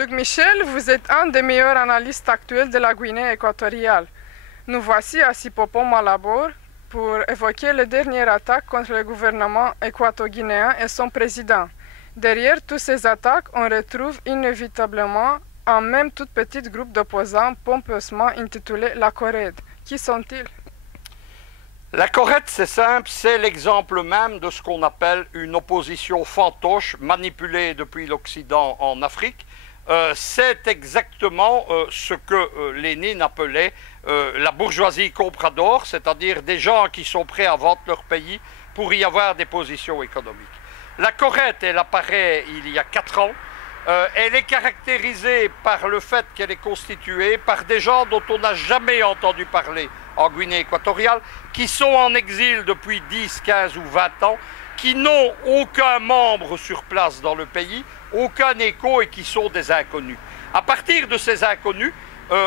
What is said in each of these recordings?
Luc Michel, vous êtes un des meilleurs analystes actuels de la Guinée équatoriale. Nous voici à Sipopon Malabo pour évoquer les dernières attaques contre le gouvernement équato-guinéen et son président. Derrière toutes ces attaques, on retrouve inévitablement un même tout petit groupe d'opposants pompeusement intitulé la Corède. Qui sont-ils? La Corède, c'est simple, c'est l'exemple même de ce qu'on appelle une opposition fantoche manipulée depuis l'Occident en Afrique. C'est exactement ce que Lénine appelait la bourgeoisie comprador, c'est-à-dire des gens qui sont prêts à vendre leur pays pour y avoir des positions économiques. La Corède, elle apparaît il y a 4 ans. Elle est caractérisée par le fait qu'elle est constituée par des gens dont on n'a jamais entendu parler en Guinée équatoriale, qui sont en exil depuis 10, 15 ou 20 ans, qui n'ont aucun membre sur place dans le pays, aucun écho et qui sont des inconnus. À partir de ces inconnus,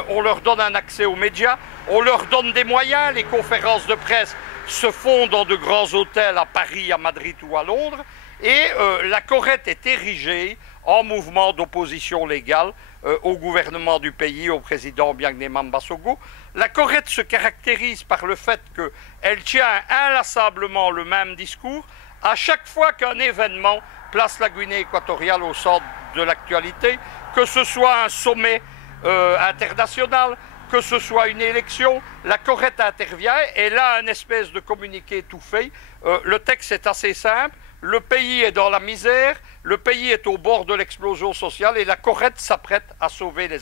on leur donne un accès aux médias, on leur donne des moyens, les conférences de presse se font dans de grands hôtels à Paris, à Madrid ou à Londres, et la Corède est érigée en mouvement d'opposition légale au gouvernement du pays, au président Biangné Mambasogo. La Corède se caractérise par le fait qu'elle tient inlassablement le même discours à chaque fois qu'un événement place la Guinée équatoriale au centre de l'actualité, que ce soit un sommet international, que ce soit une élection, la Corède intervient et là un espèce de communiqué tout fait. Le texte est assez simple, le pays est dans la misère, le pays est au bord de l'explosion sociale et la Corède s'apprête à sauver les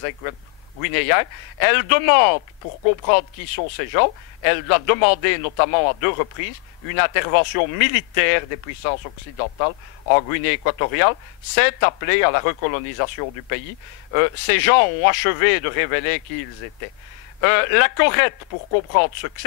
Guinéens. Elle demande, pour comprendre qui sont ces gens, elle a demandé notamment à 2 reprises une intervention militaire des puissances occidentales en Guinée équatoriale. C'est appelé à la recolonisation du pays. Ces gens ont achevé de révéler qui ils étaient. La Corède, pour comprendre ce que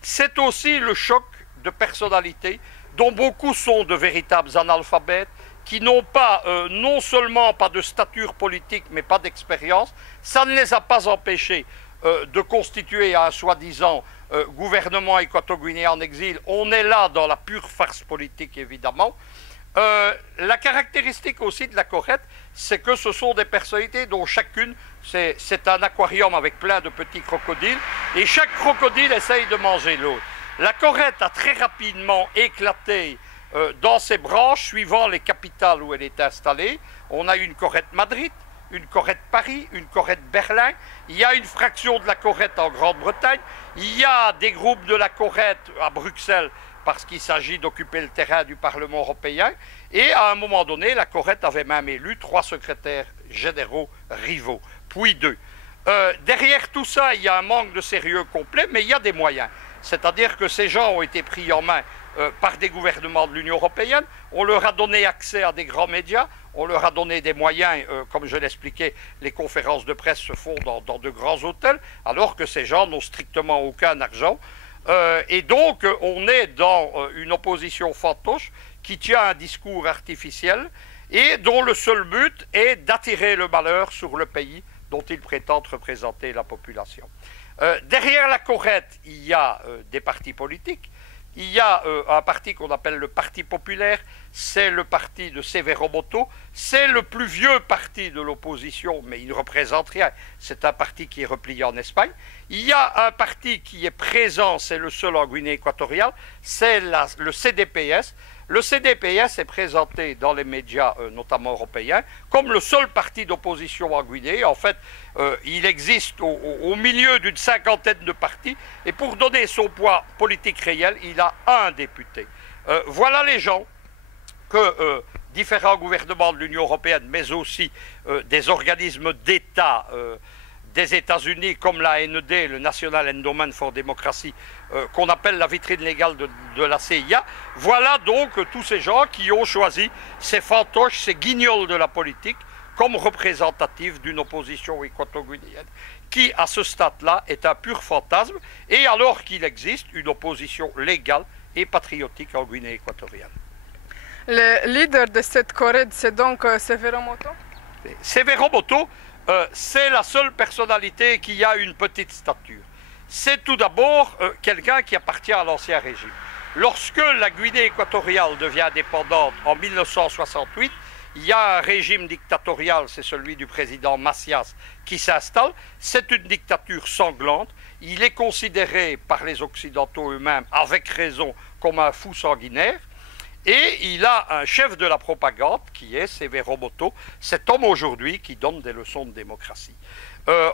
c'est aussi le choc de personnalités dont beaucoup sont de véritables analphabètes, qui n'ont pas, non seulement pas de stature politique, mais pas d'expérience. Ça ne les a pas empêchés de constituer un soi-disant gouvernement équato-guinéen en exil. On est là dans la pure farce politique, évidemment. La caractéristique aussi de la Corède, c'est que ce sont des personnalités dont chacune, c'est un aquarium avec plein de petits crocodiles, et chaque crocodile essaye de manger l'autre. La Corède a très rapidement éclaté dans ses branches, suivant les capitales où elle est installée. On a une Corède Madrid, une Corède Paris, une Corède Berlin. Il y a une fraction de la Corède en Grande-Bretagne. Il y a des groupes de la Corède à Bruxelles parce qu'il s'agit d'occuper le terrain du Parlement européen. Et à un moment donné, la Corède avait même élu 3 secrétaires généraux rivaux, puis 2. Derrière tout ça, il y a un manque de sérieux complet, mais il y a des moyens. C'est-à-dire que ces gens ont été pris en main par des gouvernements de l'Union européenne, on leur a donné accès à des grands médias, on leur a donné des moyens, comme je l'expliquais, les conférences de presse se font dans de grands hôtels, alors que ces gens n'ont strictement aucun argent. Et donc, on est dans une opposition fantoche qui tient un discours artificiel et dont le seul but est d'attirer le malheur sur le pays dont ils prétendent représenter la population. Derrière la Corède, il y a des partis politiques. Il y a un parti qu'on appelle le Parti populaire, c'est le parti de Severo Moto, c'est le plus vieux parti de l'opposition, mais il ne représente rien, c'est un parti qui est replié en Espagne. Il y a un parti qui est présent, c'est le seul en Guinée équatoriale, c'est le CDPS. Le CDPS est présenté dans les médias, notamment européens, comme le seul parti d'opposition en Guinée. En fait, il existe au milieu d'une 50aine de partis, et pour donner son poids politique réel, il a un député. Voilà les gens que différents gouvernements de l'Union européenne, mais aussi des organismes d'État des États-Unis, comme la NED, le National Endowment for Democracy, qu'on appelle la vitrine légale de la CIA. Voilà donc tous ces gens qui ont choisi ces fantoches, ces guignols de la politique, comme représentatifs d'une opposition équato-guinéenne, qui, à ce stade-là, est un pur fantasme, et alors qu'il existe une opposition légale et patriotique en Guinée équatoriale. Le leader de cette Corède, c'est donc Severo Moto? Severo Moto, c'est la seule personnalité qui a une petite stature. C'est tout d'abord quelqu'un qui appartient à l'ancien régime. Lorsque la Guinée équatoriale devient indépendante en 1968, il y a un régime dictatorial, c'est celui du président Macias, qui s'installe. C'est une dictature sanglante. Il est considéré par les Occidentaux eux-mêmes, avec raison, comme un fou sanguinaire. Et il a un chef de la propagande, qui est Severo Moto, cet homme aujourd'hui qui donne des leçons de démocratie.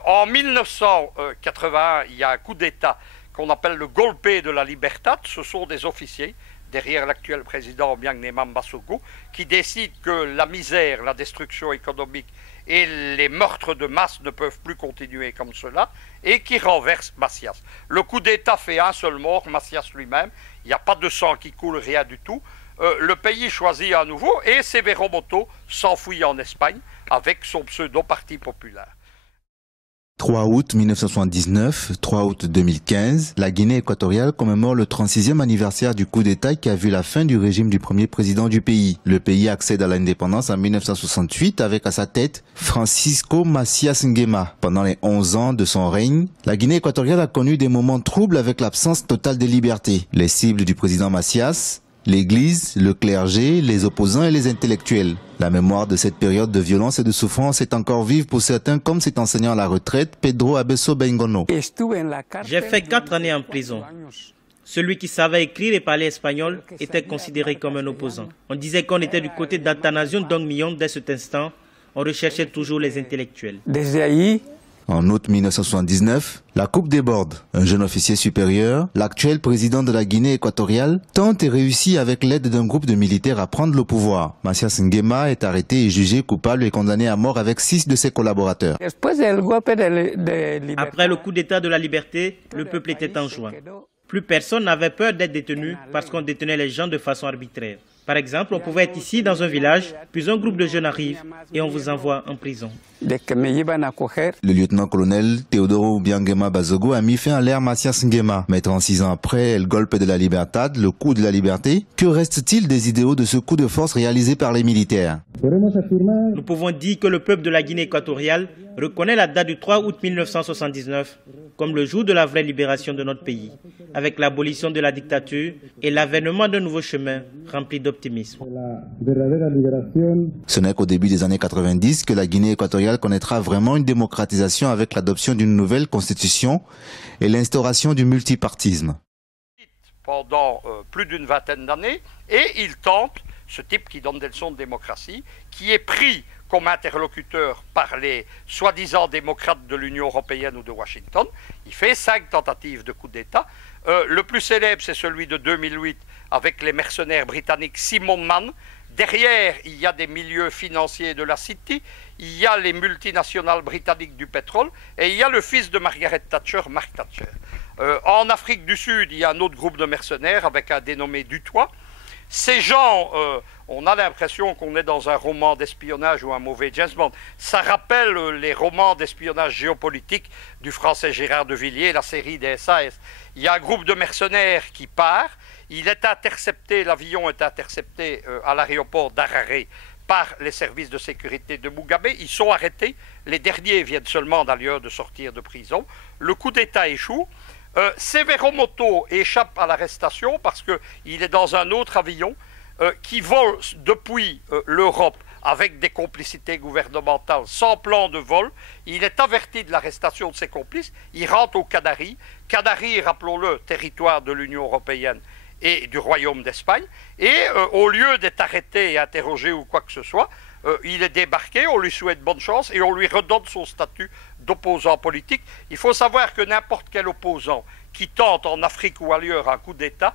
En 1981, il y a un coup d'État qu'on appelle le Golpe de la Libertad. Ce sont des officiers, derrière l'actuel président Obiang Mbasogo, qui décident que la misère, la destruction économique et les meurtres de masse ne peuvent plus continuer comme cela, et qui renversent Macias. Le coup d'État fait un seul mort, Macias lui-même. Il n'y a pas de sang qui coule, rien du tout. Le pays choisit à nouveau et Severo Moto s'enfuit en Espagne avec son pseudo-parti populaire. 3 août 1979, 3 août 2015, la Guinée équatoriale commémore le 36e anniversaire du coup d'État qui a vu la fin du régime du premier président du pays. Le pays accède à l'indépendance en 1968 avec à sa tête Francisco Macias Nguema. Pendant les 11 ans de son règne, la Guinée équatoriale a connu des moments troubles avec l'absence totale des libertés. Les cibles du président Macias: l'Église, le clergé, les opposants et les intellectuels. La mémoire de cette période de violence et de souffrance est encore vive pour certains, comme cet enseignant à la retraite, Pedro Abeso Bengono. J'ai fait 4 années en prison. Celui qui savait écrire et parler espagnol était considéré comme un opposant. On disait qu'on était du côté d'Athanasio Dongmillon. Dès cet instant, on recherchait toujours les intellectuels. En août 1979, la coupe déborde. Un jeune officier supérieur, l'actuel président de la Guinée équatoriale, tente et réussit avec l'aide d'un groupe de militaires à prendre le pouvoir. Macias Nguema est arrêté et jugé coupable et condamné à mort avec 6 de ses collaborateurs. Après le coup d'État de la liberté, le peuple était en joie. Plus personne n'avait peur d'être détenu parce qu'on détenait les gens de façon arbitraire. Par exemple, on pouvait être ici dans un village, puis un groupe de jeunes arrive et on vous envoie en prison. Le lieutenant-colonel Teodoro Obiang Bazogo a mis fin à l'ère Macias Nguema. Mais 36 ans après le golpe de la Libertad, le coup de la liberté, que reste-t-il des idéaux de ce coup de force réalisé par les militaires? Nous pouvons dire que le peuple de la Guinée équatoriale reconnaît la date du 3 août 1979 comme le jour de la vraie libération de notre pays, avec l'abolition de la dictature et l'avènement d'un nouveau chemin rempli d'optimisme. Ce n'est qu'au début des années 90 que la Guinée équatoriale connaîtra vraiment une démocratisation avec l'adoption d'une nouvelle constitution et l'instauration du multipartisme. Pendant plus d'une vingtaine d'années, et il tente, ce type qui donne des leçons de démocratie, qui est pris comme interlocuteur par les soi-disant démocrates de l'Union européenne ou de Washington. Il fait 5 tentatives de coup d'État. Le plus célèbre, c'est celui de 2008 avec les mercenaires britanniques Simon Mann. Derrière, il y a des milieux financiers de la City, il y a les multinationales britanniques du pétrole, et il y a le fils de Margaret Thatcher, Mark Thatcher. En Afrique du Sud, il y a un autre groupe de mercenaires avec un dénommé Dutoit. Ces gens, on a l'impression qu'on est dans un roman d'espionnage ou un mauvais James Bond. Ça rappelle les romans d'espionnage géopolitique du français Gérard de Villiers, la série des SAS. Il y a un groupe de mercenaires qui part. Il est intercepté, l'avion est intercepté à l'aéroport d'Harare par les services de sécurité de Mugabe. Ils sont arrêtés. Les derniers viennent seulement d'ailleurs de sortir de prison. Le coup d'État échoue. Severo Moto échappe à l'arrestation parce qu'il est dans un autre avion qui vole depuis l'Europe avec des complicités gouvernementales sans plan de vol. Il est averti de l'arrestation de ses complices. Il rentre aux Canaries. Canaries, rappelons-le, territoire de l'Union européenne et du Royaume d'Espagne. Et au lieu d'être arrêté et interrogé ou quoi que ce soit, il est débarqué, on lui souhaite bonne chance et on lui redonne son statut d'opposant politique. Il faut savoir que n'importe quel opposant qui tente en Afrique ou ailleurs un coup d'État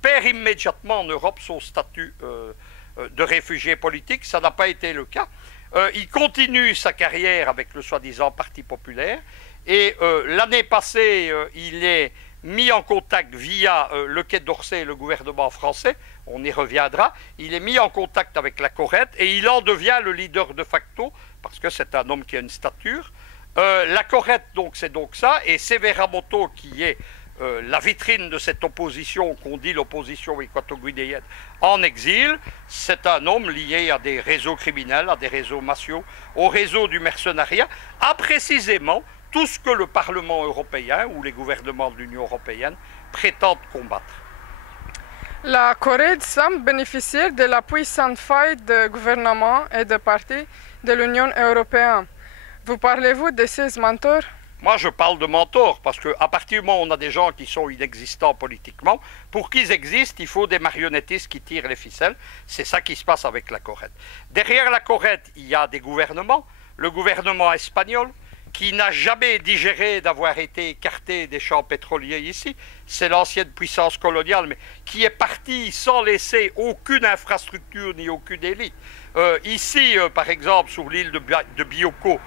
perd immédiatement en Europe son statut de réfugié politique. Ça n'a pas été le cas. Il continue sa carrière avec le soi-disant Parti populaire et l'année passée, il est mis en contact via le Quai d'Orsay et le gouvernement français, on y reviendra, il est mis en contact avec la Corrède et il en devient le leader de facto, parce que c'est un homme qui a une stature. La Corrède, donc, c'est donc ça, et Severo Moto, qui est la vitrine de cette opposition, qu'on dit l'opposition équato-guinéenne, en exil, c'est un homme lié à des réseaux criminels, à des réseaux mafieux, au réseau du mercenariat, à précisément tout ce que le Parlement européen ou les gouvernements de l'Union européenne prétendent combattre. La Corée semble bénéficier de la puissante faille de gouvernements et de partis de l'Union européenne. Vous parlez-vous de ces mentors? Moi, je parle de mentors, parce qu'à partir du moment où on a des gens qui sont inexistants politiquement, pour qu'ils existent, il faut des marionnettistes qui tirent les ficelles. C'est ça qui se passe avec la Corée. Derrière la Corée, il y a des gouvernements. Le gouvernement espagnol, qui n'a jamais digéré d'avoir été écarté des champs pétroliers ici. C'est l'ancienne puissance coloniale, mais qui est partie sans laisser aucune infrastructure ni aucune élite. Ici, par exemple, sur l'île de Bioko,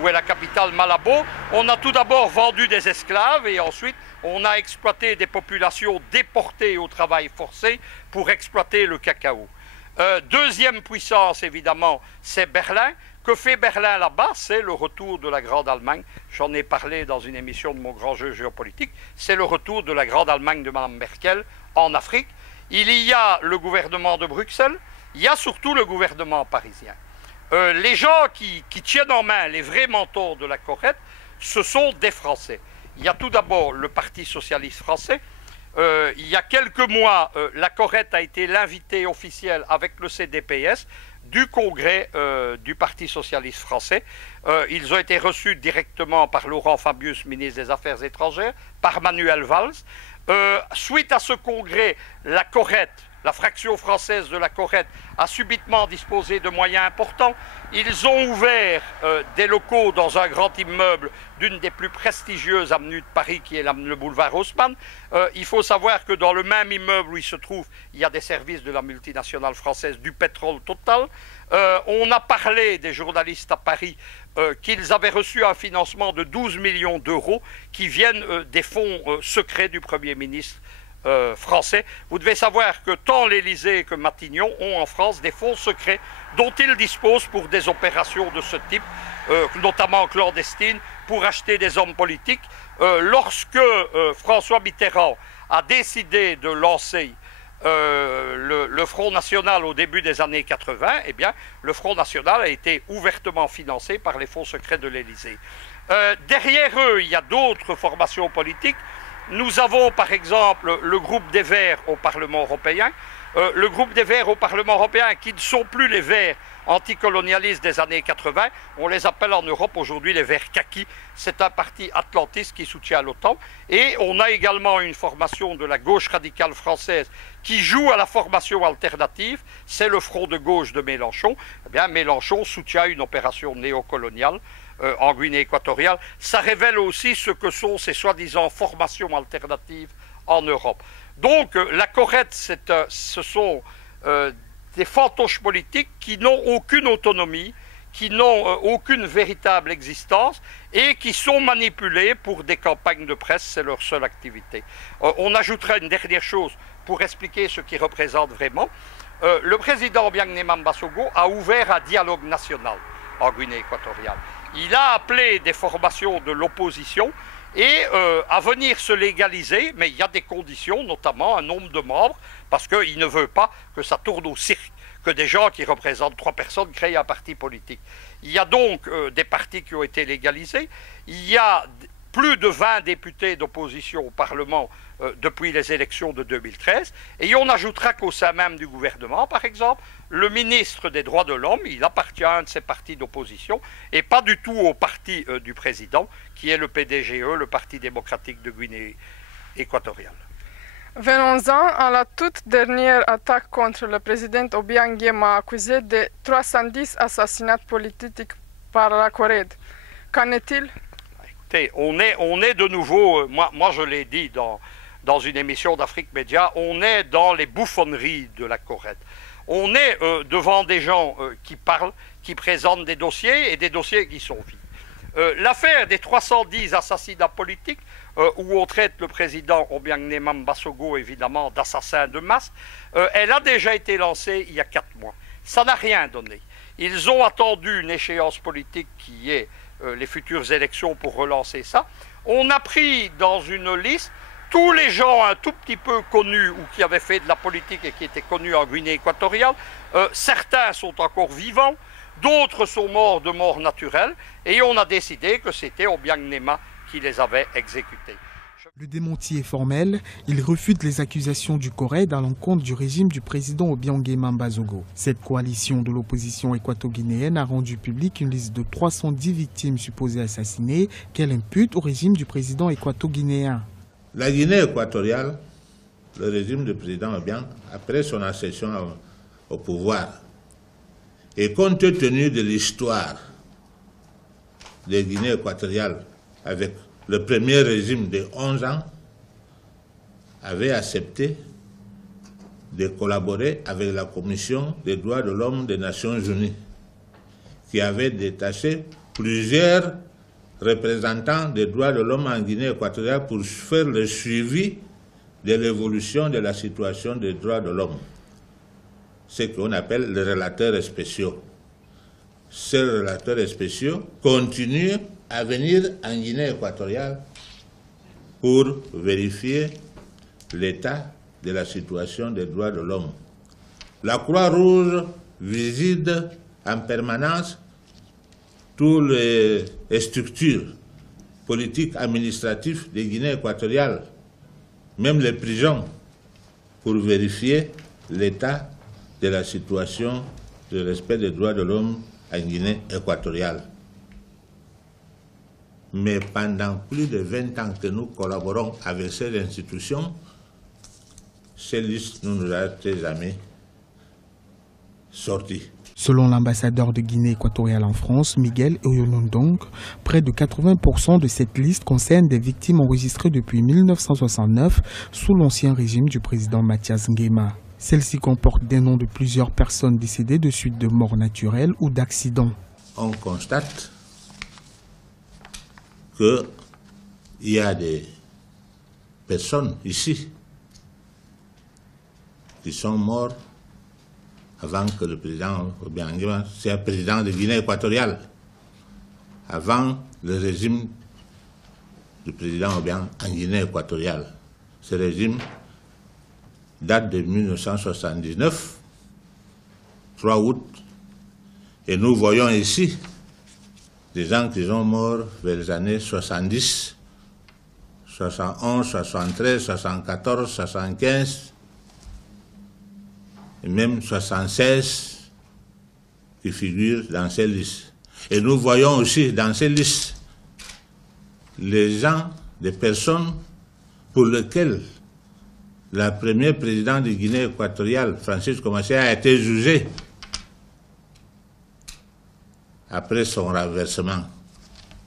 où est la capitale Malabo, on a tout d'abord vendu des esclaves et ensuite on a exploité des populations déportées au travail forcé pour exploiter le cacao. Deuxième puissance, évidemment, c'est Berlin. Que fait Berlin là-bas? C'est le retour de la Grande Allemagne. J'en ai parlé dans une émission de mon grand jeu géopolitique. C'est le retour de la Grande Allemagne de Mme Merkel en Afrique. Il y a le gouvernement de Bruxelles. Il y a surtout le gouvernement parisien. Les gens qui tiennent en main les vrais mentors de la Corée, ce sont des Français. Il y a tout d'abord le Parti socialiste français. Il y a quelques mois, la Corée a été l'invité officiel avec le CDPS du congrès du Parti socialiste français. Ils ont été reçus directement par Laurent Fabius, ministre des Affaires étrangères, par Manuel Valls. Suite à ce congrès, la Corée, la fraction française de la Corée, a subitement disposé de moyens importants. Ils ont ouvert des locaux dans un grand immeuble d'une des plus prestigieuses avenues de Paris, qui est le boulevard Haussmann. Il faut savoir que dans le même immeuble où il se trouve, il y a des services de la multinationale française du pétrole Total. On a parlé des journalistes à Paris qu'ils avaient reçu un financement de 12 millions d'euros qui viennent des fonds secrets du Premier ministre français. Vous devez savoir que tant l'Élysée que Matignon ont en France des fonds secrets dont ils disposent pour des opérations de ce type, notamment clandestines, pour acheter des hommes politiques. Lorsque François Mitterrand a décidé de lancer le Front National au début des années 80, eh bien, le Front National a été ouvertement financé par les fonds secrets de l'Élysée. Derrière eux, il y a d'autres formations politiques. Nous avons par exemple le groupe des Verts au Parlement européen. Le groupe des Verts au Parlement européen, qui ne sont plus les Verts anticolonialistes des années 80, on les appelle en Europe aujourd'hui les Verts kaki. C'est un parti atlantiste qui soutient l'OTAN. Et on a également une formation de la gauche radicale française qui joue à la formation alternative. C'est le Front de gauche de Mélenchon. Eh bien, Mélenchon soutient une opération néocoloniale en Guinée équatoriale. Ça révèle aussi ce que sont ces soi-disant formations alternatives en Europe. Donc la Corée, ce sont des fantoches politiques qui n'ont aucune autonomie, qui n'ont aucune véritable existence et qui sont manipulés pour des campagnes de presse, c'est leur seule activité. On ajoutera une dernière chose pour expliquer ce qu'ils représentent vraiment. Le président Obiang-Néma Mbasogo a ouvert un dialogue national en Guinée équatoriale. Il a appelé des formations de l'opposition et à venir se légaliser, mais il y a des conditions, notamment un nombre de membres, parce qu'il ne veut pas que ça tourne au cirque, que des gens qui représentent 3 personnes créent un parti politique. Il y a donc des partis qui ont été légalisés, il y a plus de 20 députés d'opposition au Parlement depuis les élections de 2013, et on ajoutera qu'au sein même du gouvernement, par exemple, le ministre des Droits de l'Homme, il appartient à un de ces partis d'opposition, et pas du tout au parti du président, qui est le PDGE, le Parti démocratique de Guinée équatoriale. Venons-en à la toute dernière attaque contre le président Obiang-Nguema, accusé de 310 assassinats politiques par la Corée. Qu'en est-il? Écoutez, on est de nouveau, moi je l'ai dit dans une émission d'Afrique Média, on est dans les bouffonneries de la Corée. On est devant des gens qui parlent, qui présentent des dossiers et des dossiers qui sont vides. L'affaire des 310 assassinats politiques, où on traite le président Obiang-Néma Mbasogo évidemment d'assassin de masse, elle a déjà été lancée il y a 4 mois. Ça n'a rien donné. Ils ont attendu une échéance politique qui est les futures élections pour relancer ça. On a pris dans une liste tous les gens un tout petit peu connus ou qui avaient fait de la politique et qui étaient connus en Guinée équatoriale. Certains sont encore vivants, d'autres sont morts de mort naturelle, et on a décidé que c'était Obiang-Néma qui les avait exécutés. Le démenti est formel, il refute les accusations du CORED à l'encontre du régime du président Obiang Bazogo. Cette coalition de l'opposition équato-guinéenne a rendu publique une liste de 310 victimes supposées assassinées qu'elle impute au régime du président équato-guinéen. La Guinée équatoriale, le régime du président Obiang, après son accession au pouvoir, et compte tenu de l'histoire de Guinée équatoriale avec le premier régime de 11 ans, avait accepté de collaborer avec la Commission des droits de l'homme des Nations Unies, qui avait détaché plusieurs représentants des droits de l'homme en Guinée équatoriale pour faire le suivi de l'évolution de la situation des droits de l'homme, ce qu'on appelle les relateurs spéciaux. Ces relateurs spéciaux continuent à venir en Guinée équatoriale pour vérifier l'état de la situation des droits de l'homme. La Croix-Rouge visite en permanence toutes les structures politiques administratives de Guinée équatoriale, même les prisons, pour vérifier l'état de la situation de respect des droits de l'homme en Guinée équatoriale. Mais pendant plus de 20 ans que nous collaborons avec ces institutions, ces listes ne nous ont jamais sorties. Selon l'ambassadeur de Guinée équatoriale en France, Miguel Oyonondong, près de 80% de cette liste concerne des victimes enregistrées depuis 1969 sous l'ancien régime du président Mathias Nguema. Celle-ci comporte des noms de plusieurs personnes décédées de suite de morts naturelles ou d'accidents. On constate qu'il y a des personnes ici qui sont mortes avant que le président Obiang Nguema soit président de Guinée équatoriale, avant le régime du président Obiang en Guinée équatoriale. Ce régime date de 1979, 3 août, et nous voyons ici des gens qui sont morts vers les années 70, 71, 73, 74, 75, et même 76 qui figurent dans ces listes. Et nous voyons aussi dans ces listes les gens, des personnes pour lesquelles le premier président de Guinée équatoriale, Francis Komaché, a été jugé après son renversement.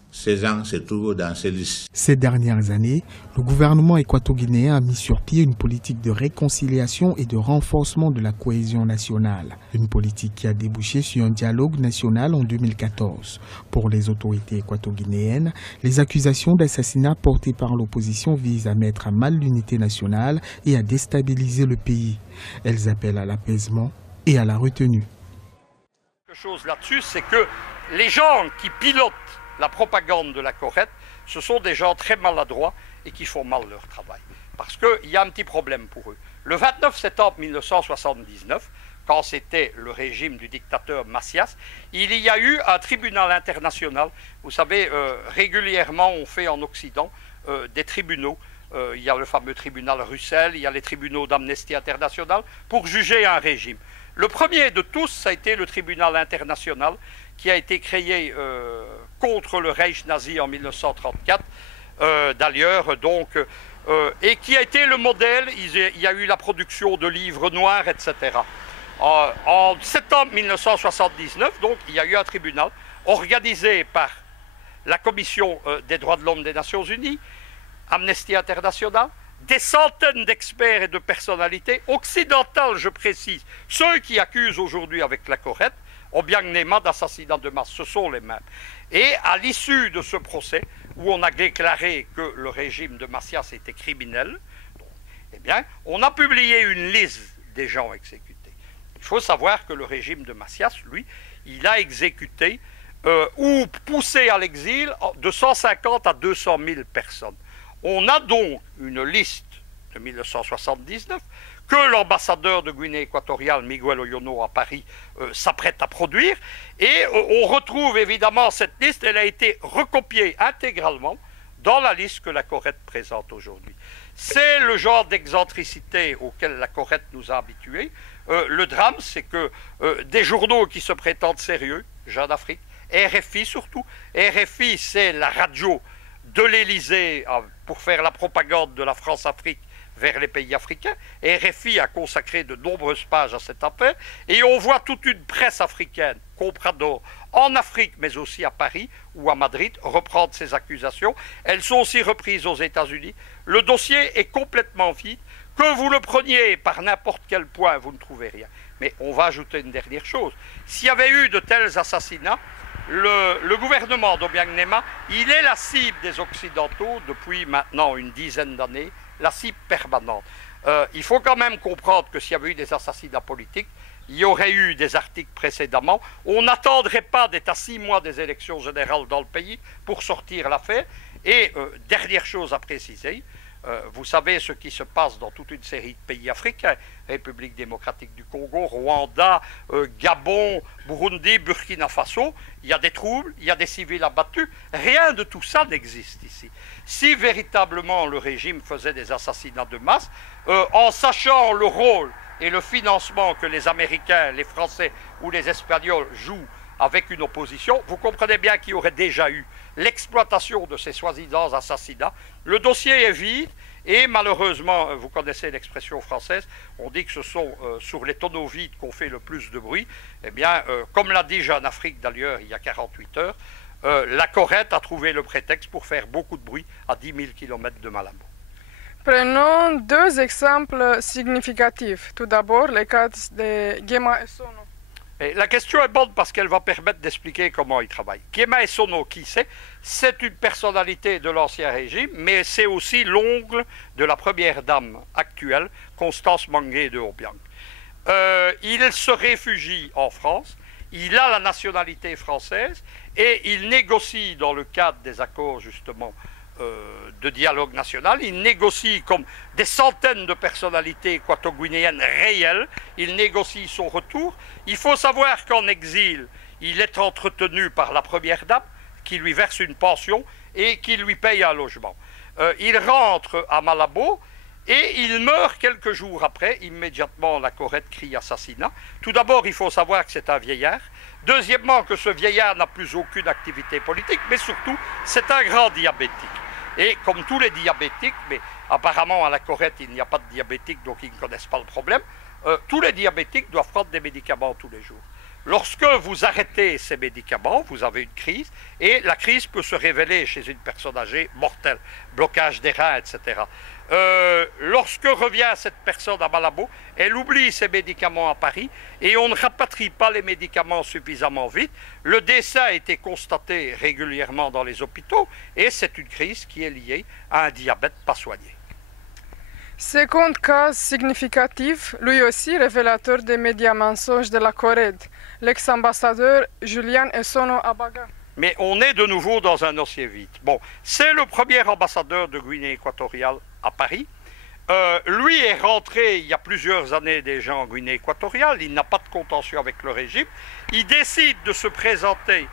Ces gens se trouvent dans ces listes. Ces dernières années, le gouvernement équato-guinéen a mis sur pied une politique de réconciliation et de renforcement de la cohésion nationale. Une politique qui a débouché sur un dialogue national en 2014. Pour les autorités équato-guinéennes, les accusations d'assassinat portées par l'opposition visent à mettre à mal l'unité nationale et à déstabiliser le pays. Elles appellent à l'apaisement et à la retenue. Quelque chose là-dessus, c'est que les gens qui pilotent la propagande de la CORED, ce sont des gens très maladroits et qui font mal leur travail. Parce qu'il y a un petit problème pour eux. Le 29 septembre 1979, quand c'était le régime du dictateur Macias, il y a eu un tribunal international. Vous savez, régulièrement on fait en Occident des tribunaux. Il y a le fameux tribunal Russell, il y a les tribunaux d'Amnesty International pour juger un régime. Le premier de tous, ça a été le tribunal international qui a été créé contre le Reich nazi en 1934, d'ailleurs, donc, et qui a été le modèle. Il y a eu la production de livres noirs, etc. En septembre 1979, donc, il y a eu un tribunal organisé par la Commission des droits de l'homme des Nations Unies, Amnesty International, des centaines d'experts et de personnalités occidentales, je précise. Ceux qui accusent aujourd'hui avec la CORED Obiang Nguema d'assassinat de masse, ce sont les mêmes. Et à l'issue de ce procès, où on a déclaré que le régime de Macias était criminel, eh bien, on a publié une liste des gens exécutés. Il faut savoir que le régime de Macias, lui, il a exécuté ou poussé à l'exil de 150 à 200 000 personnes. On a donc une liste de 1979 que l'ambassadeur de Guinée équatoriale, Miguel Oyono, à Paris, s'apprête à produire. Et on retrouve évidemment cette liste, elle a été recopiée intégralement dans la liste que la Corette présente aujourd'hui. C'est le genre d'excentricité auquel la Corette nous a habitués. Le drame, c'est que des journaux qui se prétendent sérieux, Jeune Afrique, RFI surtout, RFI c'est la radio de l'Élysée pour faire la propagande de la France-Afrique vers les pays africains. RFI a consacré de nombreuses pages à cette affaire et on voit toute une presse africaine, comprador, en Afrique mais aussi à Paris ou à Madrid, reprendre ces accusations. Elles sont aussi reprises aux États-Unis. Le dossier est complètement vide. Que vous le preniez par n'importe quel point, vous ne trouvez rien. Mais on va ajouter une dernière chose. S'il y avait eu de tels assassinats, le gouvernement d'Obiang Néma, il est la cible des Occidentaux depuis maintenant une dizaine d'années, la cible permanente. Il faut quand même comprendre que s'il y avait eu des assassinats politiques, il y aurait eu des articles précédemment. On n'attendrait pas d'être à 6 mois des élections générales dans le pays pour sortir l'affaire. Et dernière chose à préciser, vous savez ce qui se passe dans toute une série de pays africains, République démocratique du Congo, Rwanda, Gabon, Burundi, Burkina Faso, il y a des troubles, il y a des civils abattus, rien de tout ça n'existe ici. Si véritablement le régime faisait des assassinats de masse, en sachant le rôle et le financement que les Américains, les Français ou les Espagnols jouent avec une opposition, vous comprenez bien qu'il y aurait déjà eu l'exploitation de ces soi-disant assassinats. Le dossier est vide et malheureusement, vous connaissez l'expression française, on dit que ce sont sur les tonneaux vides qu'on fait le plus de bruit. Eh bien, comme l'a dit Jeune Afrique d'ailleurs il y a 48 heures, la Corette a trouvé le prétexte pour faire beaucoup de bruit à 10 000 km de Malabo. Prenons 2 exemples significatifs. Tout d'abord, le cas de Guéma et Sono. Et la question est bonne parce qu'elle va permettre d'expliquer comment il travaille. Guéma Sono, qui c'est une personnalité de l'ancien régime, mais c'est aussi l'ongle de la première dame actuelle, Constance Mangué de Obiang. Il se réfugie en France, il a la nationalité française et il négocie dans le cadre des accords justement de dialogue national, il négocie comme des centaines de personnalités équato-guinéennes réelles, il négocie son retour. Il faut savoir qu'en exil, il est entretenu par la première dame qui lui verse une pension et qui lui paye un logement. Il rentre à Malabo et il meurt quelques jours après. Immédiatement, la Corette crie assassinat. Tout d'abord, il faut savoir que c'est un vieillard. Deuxièmement, que ce vieillard n'a plus aucune activité politique, mais surtout, c'est un grand diabétique. Et comme tous les diabétiques, mais apparemment à la Corette, il n'y a pas de diabétiques, donc ils ne connaissent pas le problème, tous les diabétiques doivent prendre des médicaments tous les jours. Lorsque vous arrêtez ces médicaments, vous avez une crise, et la crise peut se révéler chez une personne âgée mortelle, blocage des reins, etc. Lorsque revient cette personne à Malabo, elle oublie ses médicaments à Paris et on ne rapatrie pas les médicaments suffisamment vite. Le décès a été constaté régulièrement dans les hôpitaux et c'est une crise qui est liée à un diabète pas soigné. Second cas significatif, lui aussi révélateur des médias mensonges de la Corette, l'ex-ambassadeur Julian Essono Abaga. Mais on est de nouveau dans un dossier vide. Bon, c'est le premier ambassadeur de Guinée équatoriale à Paris. Lui est rentré il y a plusieurs années déjà en Guinée équatoriale, il n'a pas de contentieux avec le régime. Il décide de se présenter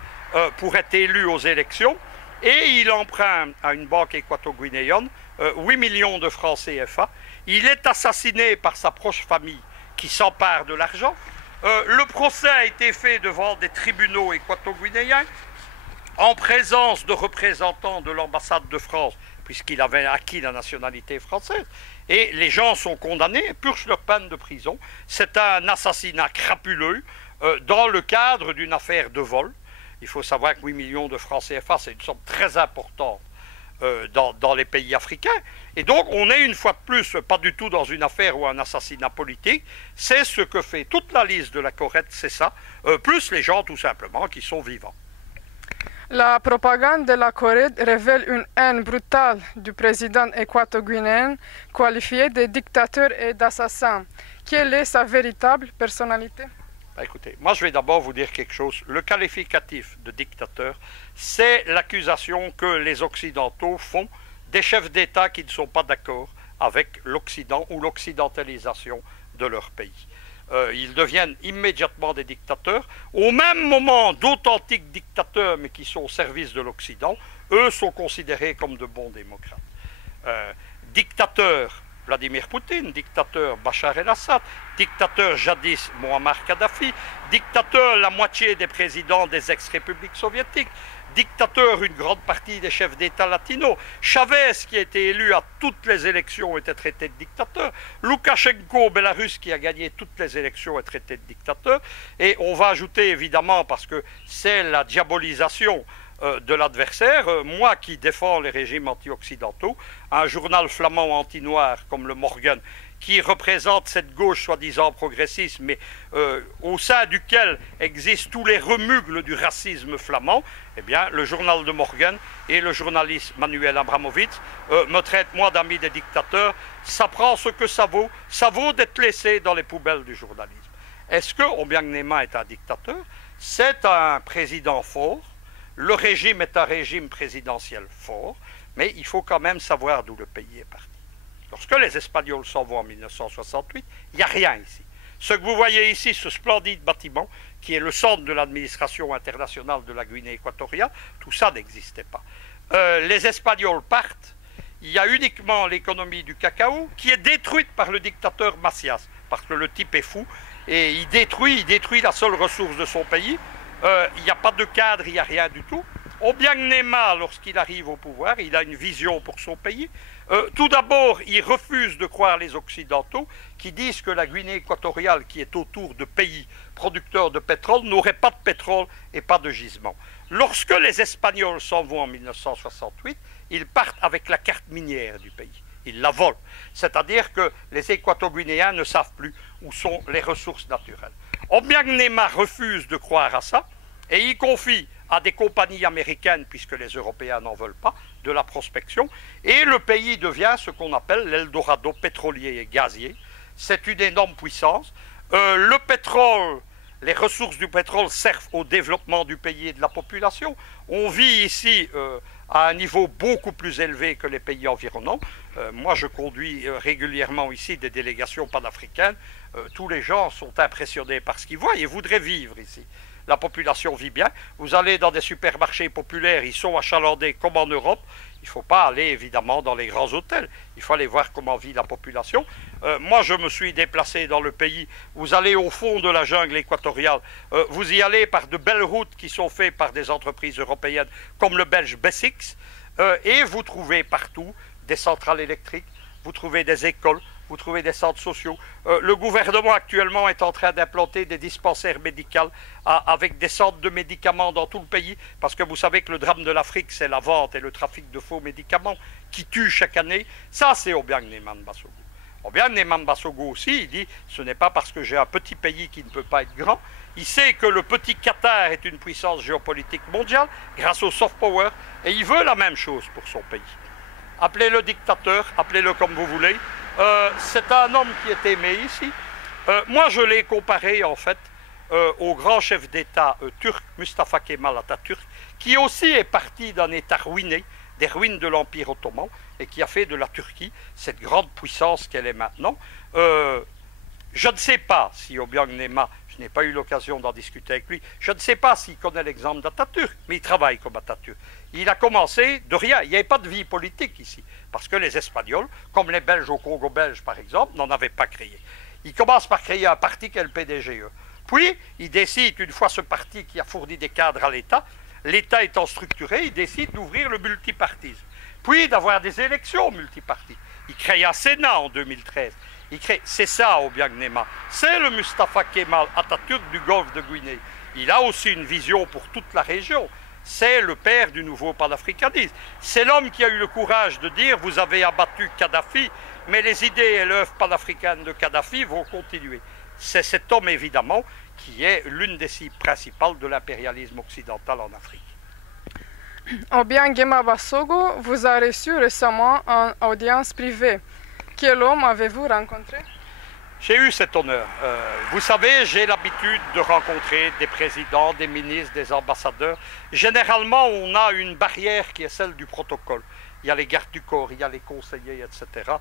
pour être élu aux élections et il emprunte à une banque équato-guinéenne 8 millions de francs CFA. Il est assassiné par sa proche famille qui s'empare de l'argent. Le procès a été fait devant des tribunaux équato-guinéens en présence de représentants de l'ambassade de France, puisqu'il avait acquis la nationalité française. Et les gens sont condamnés et purgent leur peine de prison. C'est un assassinat crapuleux dans le cadre d'une affaire de vol. Il faut savoir que 8 millions de francs CFA, c'est une somme très importante dans les pays africains. Et donc, on est une fois de plus pas du tout dans une affaire ou un assassinat politique. C'est ce que fait toute la liste de la Corette, c'est ça, plus les gens tout simplement qui sont vivants. La propagande de la Corette révèle une haine brutale du président équato-guinéen qualifié de dictateur et d'assassin. Quelle est sa véritable personnalité? Écoutez, moi je vais d'abord vous dire quelque chose. Le qualificatif de dictateur, c'est l'accusation que les Occidentaux font des chefs d'État qui ne sont pas d'accord avec l'Occident ou l'occidentalisation de leur pays. Ils deviennent immédiatement des dictateurs. Au même moment, d'authentiques dictateurs, mais qui sont au service de l'Occident, eux sont considérés comme de bons démocrates. Dictateur, Vladimir Poutine, dictateur Bachar el-Assad, dictateur jadis Muammar Kadhafi, dictateur la moitié des présidents des ex-républiques soviétiques, dictateur une grande partie des chefs d'État latinos. Chavez, qui a été élu à toutes les élections, était traité de dictateur. Loukachenko, Bélarus, qui a gagné toutes les élections, est traité de dictateur. Et on va ajouter, évidemment, parce que c'est la diabolisation de l'adversaire, moi qui défends les régimes anti-occidentaux, un journal flamand anti-noir comme le Morgen, qui représente cette gauche soi-disant progressiste, mais au sein duquel existent tous les remugles du racisme flamand, eh bien, le journal de Morgen et le journaliste Manuel Abramovitz me traitent, moi, d'ami des dictateurs. Ça prend ce que ça vaut d'être laissé dans les poubelles du journalisme. Est-ce que Obiang Nema est un dictateur? C'est un président fort. Le régime est un régime présidentiel fort, mais il faut quand même savoir d'où le pays est parti. Lorsque les Espagnols s'en vont en 1968, il n'y a rien ici. Ce que vous voyez ici, ce splendide bâtiment, qui est le centre de l'administration internationale de la Guinée équatoriale, tout ça n'existait pas. Les Espagnols partent, il y a uniquement l'économie du cacao qui est détruite par le dictateur Macias, parce que le type est fou, et il détruit la seule ressource de son pays. Il n'y a pas de cadre, il n'y a rien du tout. Obiang Nema, lorsqu'il arrive au pouvoir, il a une vision pour son pays. Tout d'abord, il refuse de croire les Occidentaux qui disent que la Guinée équatoriale, qui est autour de pays producteurs de pétrole, n'aurait pas de pétrole et pas de gisement. Lorsque les Espagnols s'en vont en 1968, ils partent avec la carte minière du pays. Ils la volent. C'est-à-dire que les Équato-Guinéens ne savent plus où sont les ressources naturelles. Obiang Nema refuse de croire à ça et il confie à des compagnies américaines, puisque les Européens n'en veulent pas, de la prospection, et le pays devient ce qu'on appelle l'Eldorado pétrolier et gazier. C'est une énorme puissance. Le pétrole, les ressources du pétrole servent au développement du pays et de la population. On vit ici à un niveau beaucoup plus élevé que les pays environnants. Moi, je conduis régulièrement ici des délégations panafricaines. Tous les gens sont impressionnés par ce qu'ils voient et voudraient vivre ici. La population vit bien. Vous allez dans des supermarchés populaires, ils sont achalandés comme en Europe. Il ne faut pas aller évidemment dans les grands hôtels. Il faut aller voir comment vit la population. Moi, je me suis déplacé dans le pays. Vous allez au fond de la jungle équatoriale. Vous y allez par de belles routes qui sont faites par des entreprises européennes comme le belge Bessix. Et vous trouvez partout des centrales électriques, vous trouvez des écoles, vous trouvez des centres sociaux. Le gouvernement actuellement est en train d'implanter des dispensaires médicaux avec des centres de médicaments dans tout le pays, parce que vous savez que le drame de l'Afrique, c'est la vente et le trafic de faux médicaments qui tuent chaque année. Ça, c'est Obiang Nema Mbasogo. Obiang Nema Mbasogo aussi, il dit, ce n'est pas parce que j'ai un petit pays qui ne peut pas être grand. Il sait que le petit Qatar est une puissance géopolitique mondiale grâce au soft power, et il veut la même chose pour son pays. Appelez-le dictateur, appelez-le comme vous voulez. C'est un homme qui est aimé ici. Moi, je l'ai comparé, en fait, au grand chef d'État turc, Mustafa Kemal Atatürk, qui aussi est parti d'un État ruiné, des ruines de l'Empire ottoman, et qui a fait de la Turquie cette grande puissance qu'elle est maintenant. Je ne sais pas si Obiang Nema, je n'ai pas eu l'occasion d'en discuter avec lui, je ne sais pas s'il connaît l'exemple d'Atatürk, mais il travaille comme Atatürk. Il a commencé de rien, il n'y avait pas de vie politique ici, parce que les Espagnols, comme les Belges au Congo belge par exemple, n'en avaient pas créé. Il commence par créer un parti qu'est le PDGE. Puis, il décide, une fois ce parti qui a fourni des cadres à l'État, l'État étant structuré, il décide d'ouvrir le multipartisme. Puis d'avoir des élections multipartis. Il crée un Sénat en 2013. C'est ça, Obiang Nema. C'est le Mustafa Kemal Atatürk du golfe de Guinée. Il a aussi une vision pour toute la région. C'est le père du nouveau panafricanisme. C'est l'homme qui a eu le courage de dire « Vous avez abattu Kadhafi, mais les idées et l'œuvre panafricaine de Kadhafi vont continuer ». C'est cet homme, évidemment, qui est l'une des cibles principales de l'impérialisme occidental en Afrique. Obiang Nema Mbasogo vous a reçu récemment en audience privée. Quel homme avez-vous rencontré? J'ai eu cet honneur. Vous savez, j'ai l'habitude de rencontrer des présidents, des ministres, des ambassadeurs. Généralement, on a une barrière qui est celle du protocole. Il y a les gardes du corps, il y a les conseillers, etc.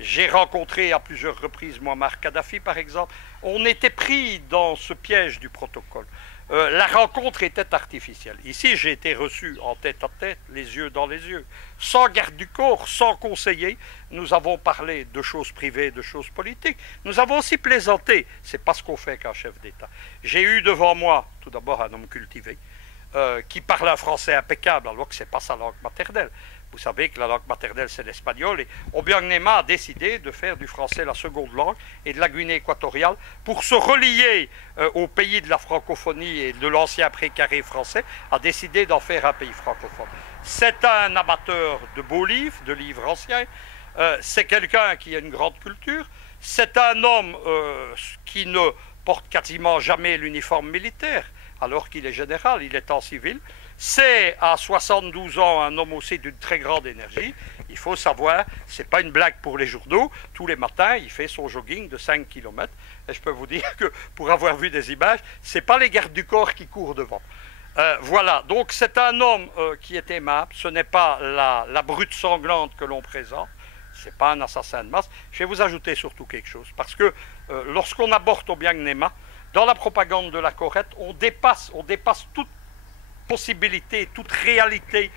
J'ai rencontré à plusieurs reprises Muammar Kadhafi, par exemple. On était pris dans ce piège du protocole. la rencontre était artificielle. Ici, j'ai été reçu en tête à tête, les yeux dans les yeux, sans garde du corps, sans conseiller. Nous avons parlé de choses privées, de choses politiques. Nous avons aussi plaisanté. C'est pas ce qu'on fait qu'un chef d'État. J'ai eu devant moi, tout d'abord, un homme cultivé, qui parle un français impeccable, alors que ce n'est pas sa langue maternelle. Vous savez que la langue maternelle, c'est l'espagnol. Et Obiang Nema a décidé de faire du français la seconde langue et de la Guinée équatoriale pour se relier au pays de la francophonie et de l'ancien précaré français, a décidé d'en faire un pays francophone. C'est un amateur de beaux livres, de livres anciens. C'est quelqu'un qui a une grande culture. C'est un homme qui ne porte quasiment jamais l'uniforme militaire, alors qu'il est général, il est en civil. C'est à 72 ans un homme aussi d'une très grande énergie. Il faut savoir, c'est pas une blague pour les journaux, tous les matins il fait son jogging de 5 km. Et je peux vous dire que pour avoir vu des images, c'est pas les gardes du corps qui courent devant. Voilà, donc c'est un homme qui est aimable, ce n'est pas la brute sanglante que l'on présente, c'est pas un assassin de masse. Je vais vous ajouter surtout quelque chose, parce que lorsqu'on aborde Obiang Nema, dans la propagande de la Corette, on dépasse toute possibilité, toute réalité,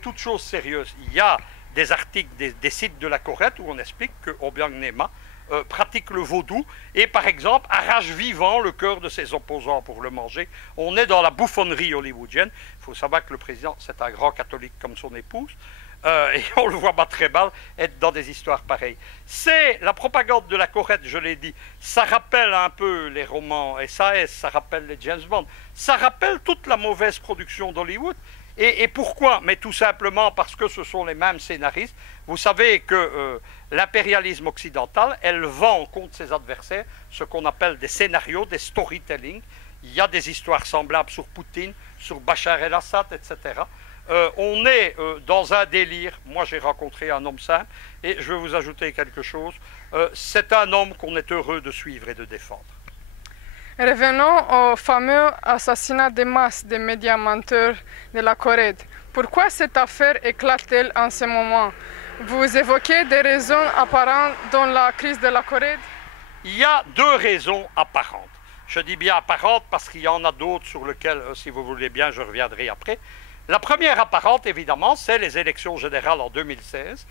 toute chose sérieuse. Il y a des articles, des sites de la Corette où on explique que Obiang Nema pratique le vaudou et par exemple arrache vivant le cœur de ses opposants pour le manger. On est dans la bouffonnerie hollywoodienne. Il faut savoir que le président, c'est un grand catholique comme son épouse. Et on le voit pas très mal être dans des histoires pareilles. C'est la propagande de la Corette, je l'ai dit, ça rappelle un peu les romans SAS, ça rappelle les James Bond, ça rappelle toute la mauvaise production d'Hollywood. Et pourquoi? Mais tout simplement parce que ce sont les mêmes scénaristes. Vous savez que l'impérialisme occidental, elle vend contre ses adversaires ce qu'on appelle des scénarios, des storytelling. Il y a des histoires semblables sur Poutine, sur Bachar el-Assad, etc. On est dans un délire. Moi, j'ai rencontré un homme simple et je vais vous ajouter quelque chose. C'est un homme qu'on est heureux de suivre et de défendre. Revenons au fameux assassinat de masse des médias menteurs de la Corette. Pourquoi cette affaire éclate-t-elle en ce moment? Vous évoquez des raisons apparentes dans la crise de la Corette? Il y a deux raisons apparentes. Je dis bien apparentes parce qu'il y en a d'autres sur lesquelles, si vous voulez bien, je reviendrai après. La première apparente, évidemment, c'est les élections générales en 2016,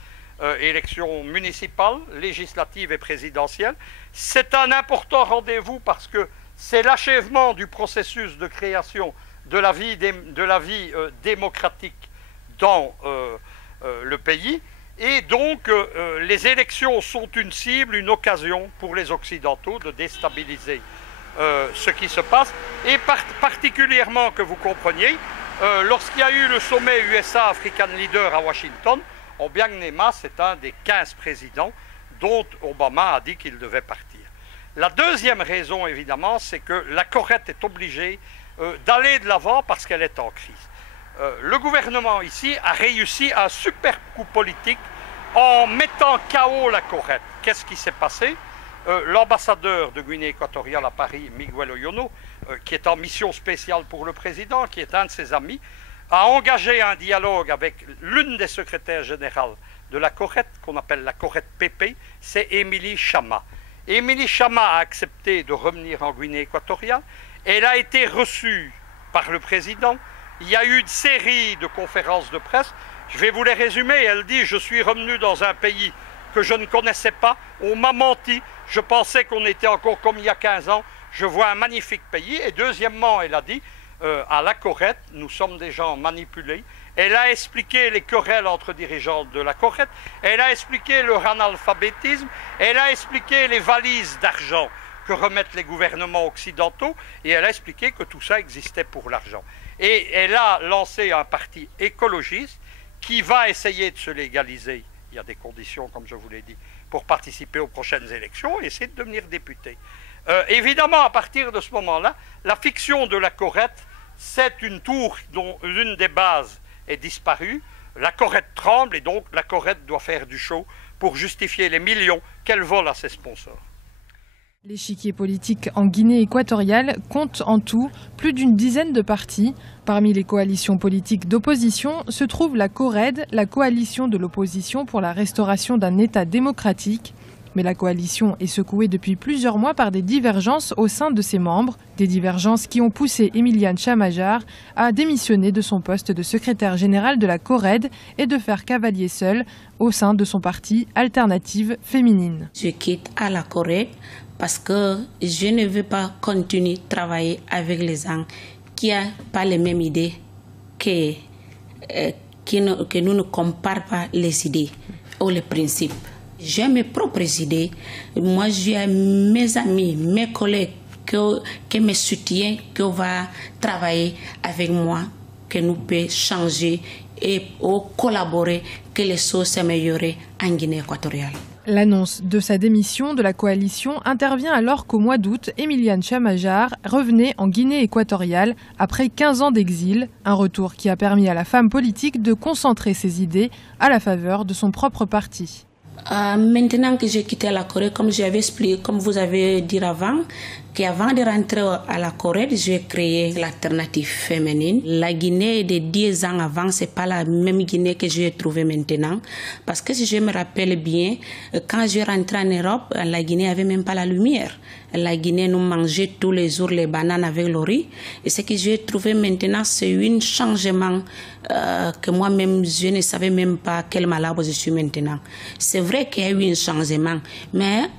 élections municipales, législatives et présidentielles. C'est un important rendez-vous parce que c'est l'achèvement du processus de création de la vie démocratique dans le pays. Et donc, les élections sont une cible, une occasion pour les Occidentaux de déstabiliser ce qui se passe. Et particulièrement, que vous compreniez, lorsqu'il y a eu le sommet USA-African Leader à Washington, Obiang Nema, c'est un des 15 présidents dont Obama a dit qu'il devait partir. La deuxième raison, évidemment, c'est que la Corette est obligée d'aller de l'avant parce qu'elle est en crise. Le gouvernement ici a réussi un super coup politique en mettant KO la Corette. Qu'est-ce qui s'est passé? L'ambassadeur de Guinée équatoriale à Paris, Miguel Oyono, qui est en mission spéciale pour le président, qui est un de ses amis, a engagé un dialogue avec l'une des secrétaires générales de la Corette, qu'on appelle la Corette PP, c'est Émilie Chama. Émilie Chama a accepté de revenir en Guinée équatoriale. Elle a été reçue par le président. Il y a eu une série de conférences de presse. Je vais vous les résumer. Elle dit « Je suis revenu dans un pays que je ne connaissais pas. On m'a menti. Je pensais qu'on était encore comme il y a 15 ans. Je vois un magnifique pays. » Et deuxièmement, elle a dit à la Corette, nous sommes des gens manipulés. Elle a expliqué les querelles entre dirigeants de la Corette. Elle a expliqué leur analphabétisme. Elle a expliqué les valises d'argent que remettent les gouvernements occidentaux. Et elle a expliqué que tout ça existait pour l'argent. Et elle a lancé un parti écologiste qui va essayer de se légaliser. Il y a des conditions, comme je vous l'ai dit, pour participer aux prochaines élections et essayer de devenir député. Évidemment, à partir de ce moment-là, la fiction de la Corette, c'est une tour dont l'une des bases est disparue. La Corette tremble et donc la Corette doit faire du show pour justifier les millions qu'elle vole à ses sponsors. L'échiquier politique en Guinée équatoriale compte en tout plus d'une dizaine de partis. Parmi les coalitions politiques d'opposition se trouve la CORED, la coalition de l'opposition pour la restauration d'un État démocratique. Mais la coalition est secouée depuis plusieurs mois par des divergences au sein de ses membres, des divergences qui ont poussé Emiliane Chamajar à démissionner de son poste de secrétaire général de la CORED et de faire cavalier seul au sein de son parti Alternative Féminine. Je quitte à la CORED parce que je ne veux pas continuer à travailler avec les gens qui n'ont pas les mêmes idées, que nous ne comparons pas les idées ou les principes. J'ai mes propres idées. Moi, j'ai mes amis, mes collègues qui me soutiennent, qui vont travailler avec moi, que nous pouvons changer et collaborer, que les choses s'améliorent en Guinée équatoriale. L'annonce de sa démission de la coalition intervient alors qu'au mois d'août, Emiliane Chamajar revenait en Guinée équatoriale après 15 ans d'exil, un retour qui a permis à la femme politique de concentrer ses idées à la faveur de son propre parti. Maintenant que j'ai quitté la Corée, comme j'avais expliqué, comme vous avez dit avant, qu'avant de rentrer à la Corée, j'ai créé l'Alternative Féminine. La Guinée de 10 ans avant, c'est pas la même Guinée que j'ai trouvée maintenant. Parce que si je me rappelle bien, quand je rentrais en Europe, la Guinée avait même pas la lumière. La Guinée, nous mangeait tous les jours les bananes avec le riz. Et ce que j'ai trouvé maintenant, c'est un changement que moi-même, je ne savais même pas quel malade je suis maintenant. C'est vrai qu'il y a eu un changement, mais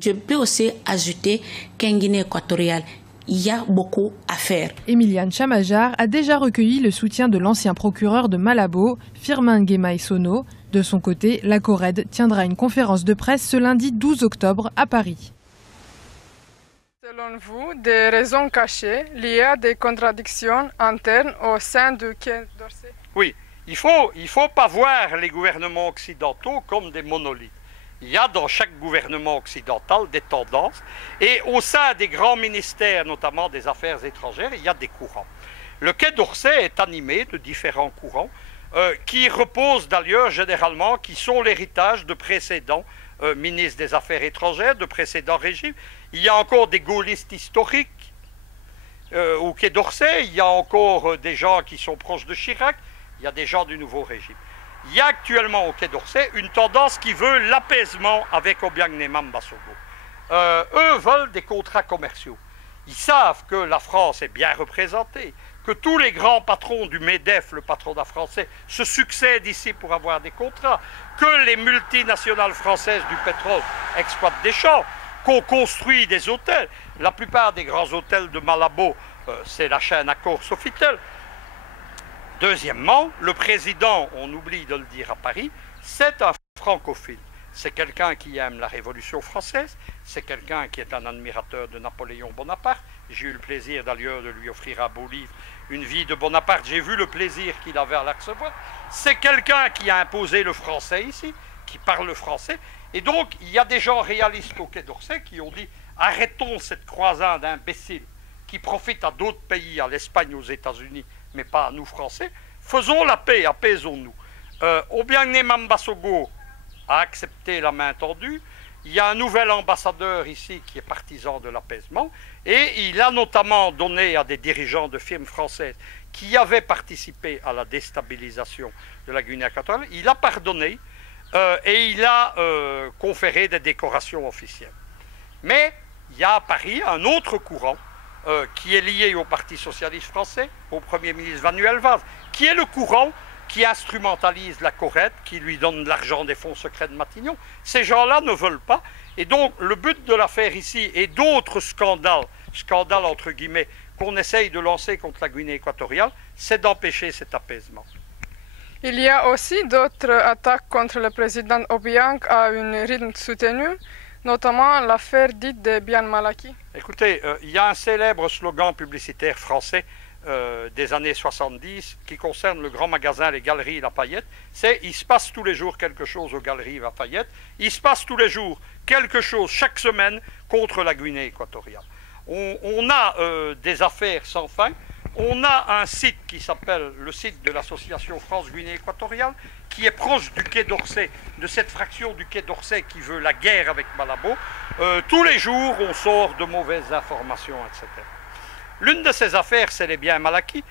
je peux aussi ajouter qu'en Guinée équatoriale, il y a beaucoup à faire. Emiliane Chamajar a déjà recueilli le soutien de l'ancien procureur de Malabo, Firmin Guémaï Sono. De son côté, la CORED tiendra une conférence de presse ce lundi 12 octobre à Paris. Selon vous, des raisons cachées liées à des contradictions internes au sein du Quai d'Orsay? Oui, il faut pas voir les gouvernements occidentaux comme des monolithes. Il y a dans chaque gouvernement occidental des tendances et au sein des grands ministères, notamment des affaires étrangères, il y a des courants. Le Quai d'Orsay est animé de différents courants qui reposent d'ailleurs généralement, qui sont l'héritage de précédents ministres des Affaires étrangères, de précédents régimes. Il y a encore des gaullistes historiques au Quai d'Orsay, il y a encore des gens qui sont proches de Chirac, il y a des gens du nouveau régime. Il y a actuellement au Quai d'Orsay une tendance qui veut l'apaisement avec Obiang-Némam Basogo. Eux veulent des contrats commerciaux. Ils savent que la France est bien représentée, que tous les grands patrons du MEDEF, le patronat français, se succèdent ici pour avoir des contrats, que les multinationales françaises du pétrole exploitent des champs, qu'on construit des hôtels. La plupart des grands hôtels de Malabo, c'est la chaîne Accor-Sofitel. Deuxièmement, le président, on oublie de le dire à Paris, c'est un francophile. C'est quelqu'un qui aime la Révolution française, c'est quelqu'un qui est un admirateur de Napoléon Bonaparte. J'ai eu le plaisir d'ailleurs de lui offrir un beau livre, Une vie de Bonaparte. J'ai vu le plaisir qu'il avait à la recevoir. C'est quelqu'un qui a imposé le français ici, qui parle le français. Et donc, il y a des gens réalistes au Quai d'Orsay qui ont dit « Arrêtons cette croisade d'imbéciles qui profite à d'autres pays, à l'Espagne, aux États-Unis, mais pas à nous Français. Faisons la paix, apaisons-nous. » Obiang-Némam Basogo a accepté la main tendue. Il y a un nouvel ambassadeur ici qui est partisan de l'apaisement et il a notamment donné à des dirigeants de firmes françaises qui avaient participé à la déstabilisation de la Guinée équatoriale, il a pardonné et il a conféré des décorations officielles. Mais il y a à Paris un autre courant qui est lié au Parti socialiste français, au Premier ministre Manuel Valls, qui est le courant qui instrumentalise la CORED, qui lui donne de l'argent des fonds secrets de Matignon. Ces gens-là ne veulent pas. Et donc, le but de l'affaire ici et d'autres scandales entre guillemets, qu'on essaye de lancer contre la Guinée équatoriale, c'est d'empêcher cet apaisement. Il y a aussi d'autres attaques contre le président Obiang à un rythme soutenu, notamment l'affaire dite de Bian Malaki. Écoutez, il y a un célèbre slogan publicitaire français des années 70 qui concerne le grand magasin Les Galeries Lafayette, c'est « Il se passe tous les jours quelque chose aux Galeries Lafayette, il se passe tous les jours quelque chose chaque semaine contre la Guinée équatoriale ». On a des affaires sans fin, on a un site qui s'appelle le site de l'association France-Guinée équatoriale, qui est proche du Quai d'Orsay, de cette fraction du Quai d'Orsay qui veut la guerre avec Malabo. Tous les jours, on sort de mauvaises informations, etc. L'une de ces affaires, c'est les biens mal acquis.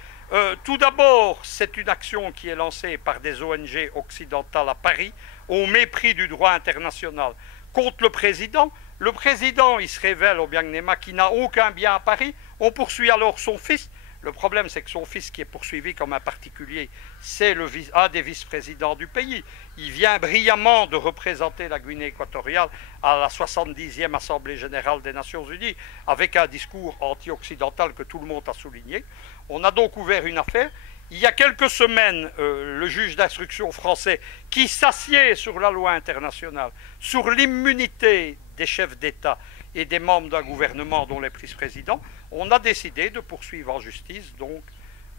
Tout d'abord, c'est une action qui est lancée par des ONG occidentales à Paris, au mépris du droit international, contre le président. Le président, il se révèle au Biang-Nema qui n'a aucun bien à Paris. On poursuit alors son fils. Le problème, c'est que son fils, qui est poursuivi comme un particulier, c'est un des vice-présidents du pays. Il vient brillamment de représenter la Guinée équatoriale à la 70e Assemblée générale des Nations Unies, avec un discours anti-occidental que tout le monde a souligné. On a donc ouvert une affaire. Il y a quelques semaines, le juge d'instruction français, qui s'assied sur la loi internationale, sur l'immunité des chefs d'État et des membres d'un gouvernement dont les vice-présidents, on a décidé de poursuivre en justice donc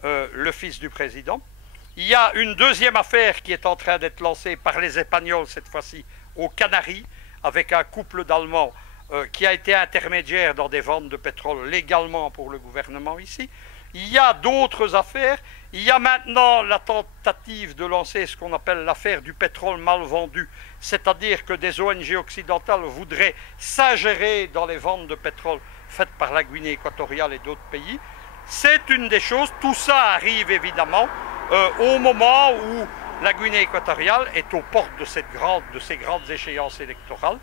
le fils du président. Il y a une deuxième affaire qui est en train d'être lancée par les Espagnols, cette fois-ci aux Canaries, avec un couple d'Allemands qui a été intermédiaire dans des ventes de pétrole légalement pour le gouvernement ici. Il y a d'autres affaires. Il y a maintenant la tentative de lancer ce qu'on appelle l'affaire du pétrole mal vendu, c'est-à-dire que des ONG occidentales voudraient s'ingérer dans les ventes de pétrole faites par la Guinée équatoriale et d'autres pays. C'est une des choses. Tout ça arrive évidemment au moment où la Guinée équatoriale est aux portes de ces grandes échéances électorales.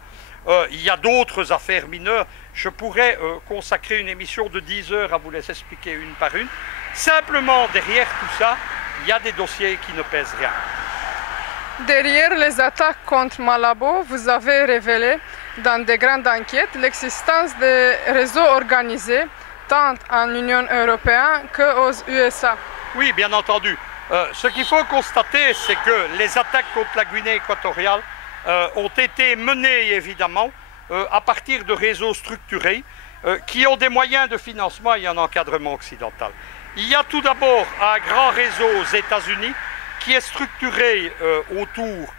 Il y a d'autres affaires mineures. Je pourrais consacrer une émission de 10 heures à vous les expliquer une par une. Simplement, derrière tout ça, il y a des dossiers qui ne pèsent rien. Derrière les attaques contre Malabo, vous avez révélé dans des grandes enquêtes l'existence de réseaux organisés tant en Union européenne qu'aux USA. Oui, bien entendu. Ce qu'il faut constater, c'est que les attaques contre la Guinée équatoriale ont été menées évidemment à partir de réseaux structurés qui ont des moyens de financement et un encadrement occidental. Il y a tout d'abord un grand réseau aux États-Unis qui est structuré autour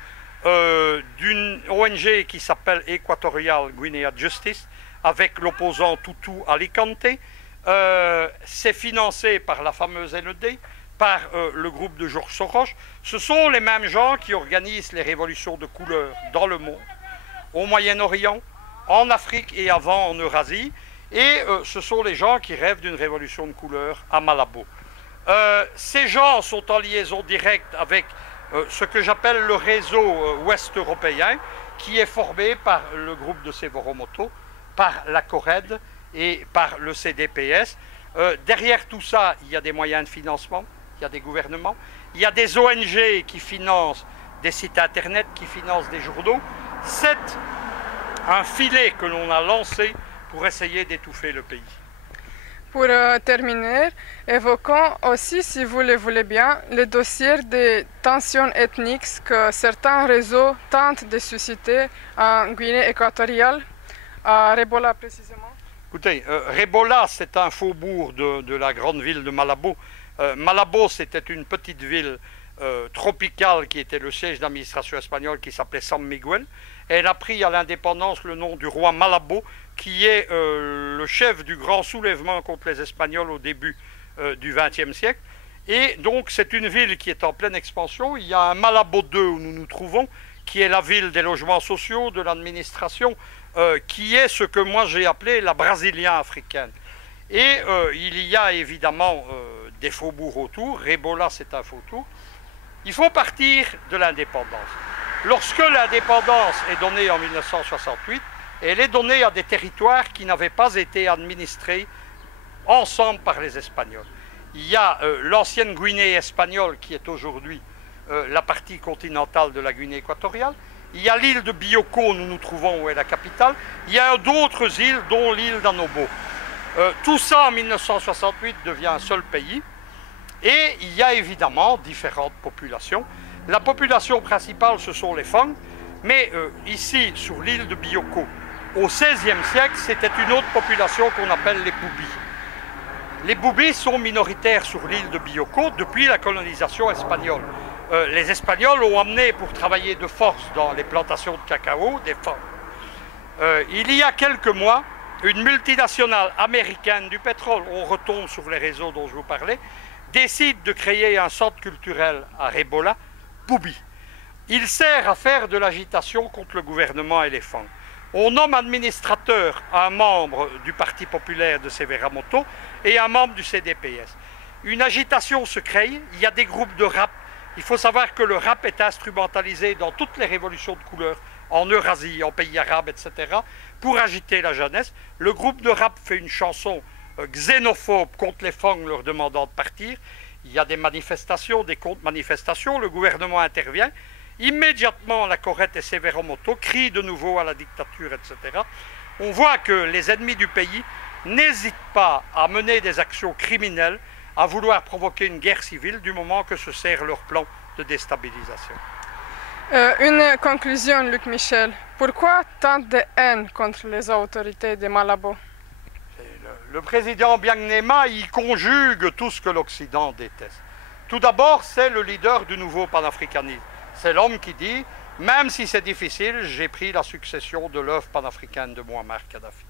d'une ONG qui s'appelle Equatorial Guinea Justice avec l'opposant Tutu Alicante. C'est financé par la fameuse NED, par le groupe de George Soros. Ce sont les mêmes gens qui organisent les révolutions de couleur dans le monde, au Moyen-Orient, en Afrique et avant en Eurasie. Et ce sont les gens qui rêvent d'une révolution de couleur à Malabo. Ces gens sont en liaison directe avec ce que j'appelle le réseau ouest européen, qui est formé par le groupe de Sevoromoto, par la CORED et par le CDPS. Derrière tout ça, il y a des moyens de financement, il y a des gouvernements, il y a des ONG qui financent des sites internet, qui financent des journaux. C'est un filet que l'on a lancé pour essayer d'étouffer le pays. Pour terminer, évoquons aussi, si vous le voulez bien, le dossier des tensions ethniques que certains réseaux tentent de susciter en Guinée équatoriale, à Rebola précisément. Écoutez, Rebola, c'est un faubourg de la grande ville de Malabo. Malabo, c'était une petite ville tropicale qui était le siège d'administration espagnole qui s'appelait San Miguel. Elle a pris à l'indépendance le nom du roi Malabo, qui est le chef du grand soulèvement contre les Espagnols au début du XXe siècle. Et donc c'est une ville qui est en pleine expansion. Il y a un Malabo 2 où nous nous trouvons, qui est la ville des logements sociaux, de l'administration, qui est ce que moi j'ai appelé la Brasilia africaine. Et il y a évidemment des faubourgs autour. Rebola, c'est un faubourg. Il faut partir de l'indépendance. Lorsque l'indépendance est donnée en 1968, elle est donnée à des territoires qui n'avaient pas été administrés ensemble par les Espagnols. Il y a l'ancienne Guinée espagnole qui est aujourd'hui la partie continentale de la Guinée équatoriale. Il y a l'île de Bioko où nous nous trouvons, où est la capitale. Il y a d'autres îles, dont l'île d'Anobo. Tout ça en 1968 devient un seul pays. Et il y a évidemment différentes populations. La population principale, ce sont les Fang, mais ici, sur l'île de Bioko, au XVIe siècle, c'était une autre population qu'on appelle les Boubis. Les Boubis sont minoritaires sur l'île de Bioko depuis la colonisation espagnole. Les Espagnols ont amené pour travailler de force dans les plantations de cacao des Fang. Il y a quelques mois, une multinationale américaine du pétrole, on retombe sur les réseaux dont je vous parlais, décide de créer un centre culturel à Rebola, Boubi. Il sert à faire de l'agitation contre le gouvernement et les Fang. On nomme administrateur un membre du Parti populaire de Severamoto et un membre du CDPS. Une agitation se crée, il y a des groupes de rap, Il faut savoir que le rap est instrumentalisé dans toutes les révolutions de couleur, en Eurasie, en pays arabes, etc., pour agiter la jeunesse. Le groupe de rap fait une chanson xénophobe contre les Fang leur demandant de partir. Il y a des manifestations, des contre-manifestations, le gouvernement intervient. Immédiatement, la Corrette et Severo Moto crient de nouveau à la dictature, etc. On voit que les ennemis du pays n'hésitent pas à mener des actions criminelles, à vouloir provoquer une guerre civile du moment que se sert leur plan de déstabilisation. Une conclusion, Luc Michel. Pourquoi tant de haine contre les autorités de Malabo? Le président Biagnema, il conjugue tout ce que l'Occident déteste. Tout d'abord, c'est le leader du nouveau panafricanisme. C'est l'homme qui dit, même si c'est difficile, j'ai pris la succession de l'œuvre panafricaine de Muammar Kadhafi.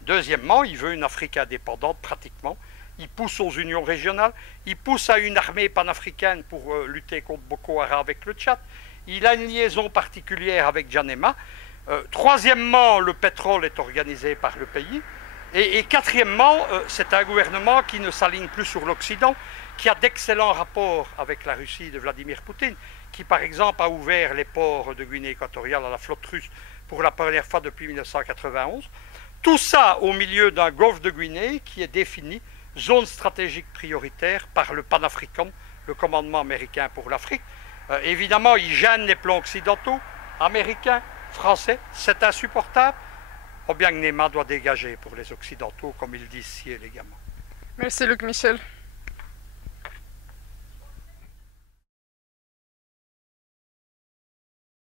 Deuxièmement, il veut une Afrique indépendante pratiquement. Il pousse aux unions régionales, il pousse à une armée panafricaine pour lutter contre Boko Haram avec le Tchad. Il a une liaison particulière avec Janema. Troisièmement, le pétrole est organisé par le pays. Et quatrièmement, c'est un gouvernement qui ne s'aligne plus sur l'Occident, qui a d'excellents rapports avec la Russie de Vladimir Poutine, qui par exemple a ouvert les ports de Guinée équatoriale à la flotte russe pour la première fois depuis 1991. Tout ça au milieu d'un golfe de Guinée qui est défini zone stratégique prioritaire par le panafricain, le commandement américain pour l'Afrique. Évidemment, il gêne les plans occidentaux, américains, français, c'est insupportable. Obiang Nema doit dégager pour les Occidentaux, comme ils disent si élégamment. Merci Luc Michel.